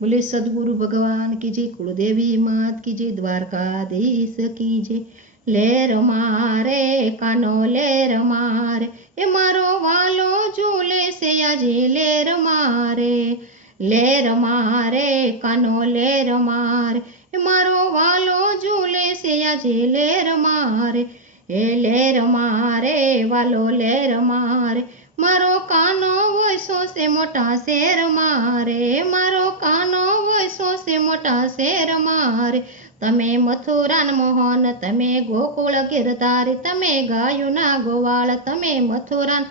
बोले सदगुरु भगवान की जय, कुलदेवी मात की जय, द्वारकाधीश की जय। लेर मारे कानो लेर मारे, ए मारो वालो झूले से आजे लेर मारे। लेर मारे कानो लेर मारे, ए मारो वालो झूले से आजे लेर मारे। ए लेर मारे वालो लेर मारे, मारो कानो वैसो से मोटा शेर मारे। मारो कानो वैसो से मोटा शेर मारे। तमे मथुरान मोहन तमे गोकुळ गिरधारी, तमे गायुना गोवाळ तमे मथुरान,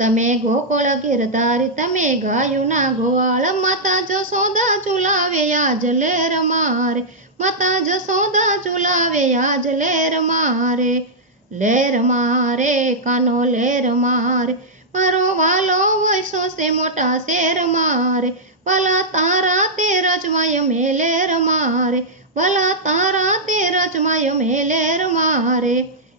तमे गोकुळ गिरधारी तमे गायुना गोवाळ। माता जसोदा झुलावे आज लेर मारे, माता जसोदा झुलावे आज लेर मारे। लेर मारे कानो लेर मारे, मारो वालो वैसो से मोटा शेर मारे। वाला तारा ते रजमाय में लेर मारे, वाला तारा ते रजमाय में लेर मारे।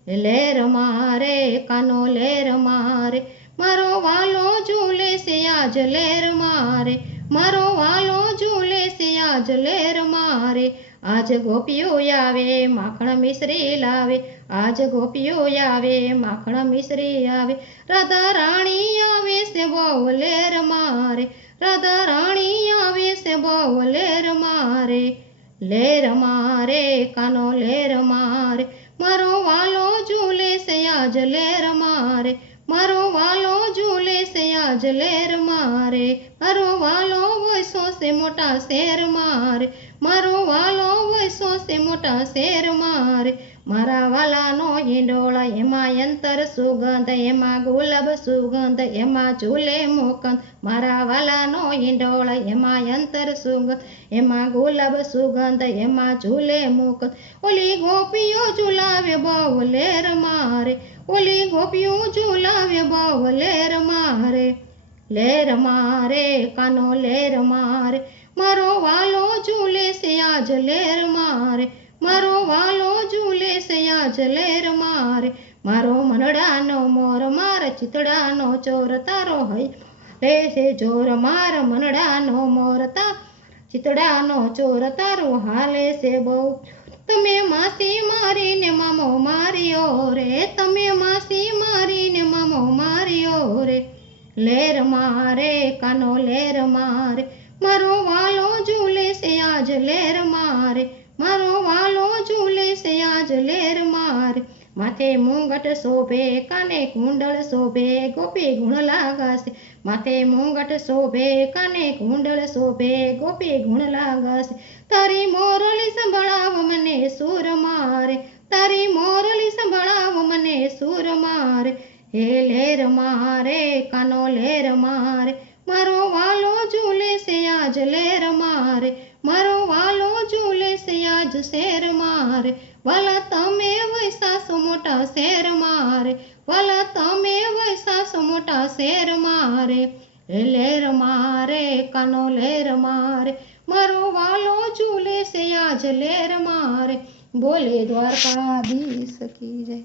लेर मारे कानो लेर मारे, मारो वालो झूले से आज लेर मारे। मारो वालो झूले से आज लेर मारे। आज गोपियों आवे माखण मिश्री लावे, आज गोपियों आवे माखण मिश्री आवे। राधा रानी आवे से बहू लेर मारे, राधा रानी आवे से बहू लेर मारे। लेर मारे कानो लेर मारे, मारो वालो झूले से आज लेर मारे। मारो वालो झूले से आज लेर मारे। मारो वालो वैसो से मोटा शेर मारे, मारो वालो वैसो से मोटा शेर मारे। मारा वालानो ईंडोळा एमां यंतर सुगंध, एमां गुलाब सुगंध एमां झूले मुकुंद। मारा वालानो ईंडोळा एमां यंतर सुगंध, एमां गुलाब सुगंध एमां झूले मुकुंद। ओली गोपियों झुलावे बहू लेर मारे, ओली गोपियों झुलावे बहू लेर मारे। लेर मारे कानो लेर मारे, मारो वालो झूले से आज लेर मारे। मारो वालो झूले से आज लेर मारे। मारो मनडानो मोर मार चितडानो चोर, तारो है रे से जोर। मार मनडानो मोर ता चितडानो चोर, तारो हाले से बहु। तमे मासी मारी ने मामो मारियो रे, तमे मासी मारी ने मामो मारियो रे। लेर मारे कानो लेर मारे, मारो वालो झूले से आज लेर मारे। मारो वालो झूले से आज लेर मारे। माथे मुंगट शोभे काने कुंडल शोभे, गोपी गुण लागासे। माथे मुंगट शोभे काने कुंडल शोभे, गोपी गुण लागासे। तारी मोरली संभळाव मने सूर मारे, तारी मोरली संभळाव मने सूर मारे। हे लेर मारे कानो लेर मारे, मारो वालो झूले से आज लेर मारे। मारो वालो झूले से आज शेर मारे। वाला तमे वैसा सो मोटा शेर मारे, वाला तमे वैसा सो मोटा शेर मारे। लेर मारे कानो लेर मारे, मारो वालो झूले से आज लेर मारे। बोले द्वारकाधीश की जय।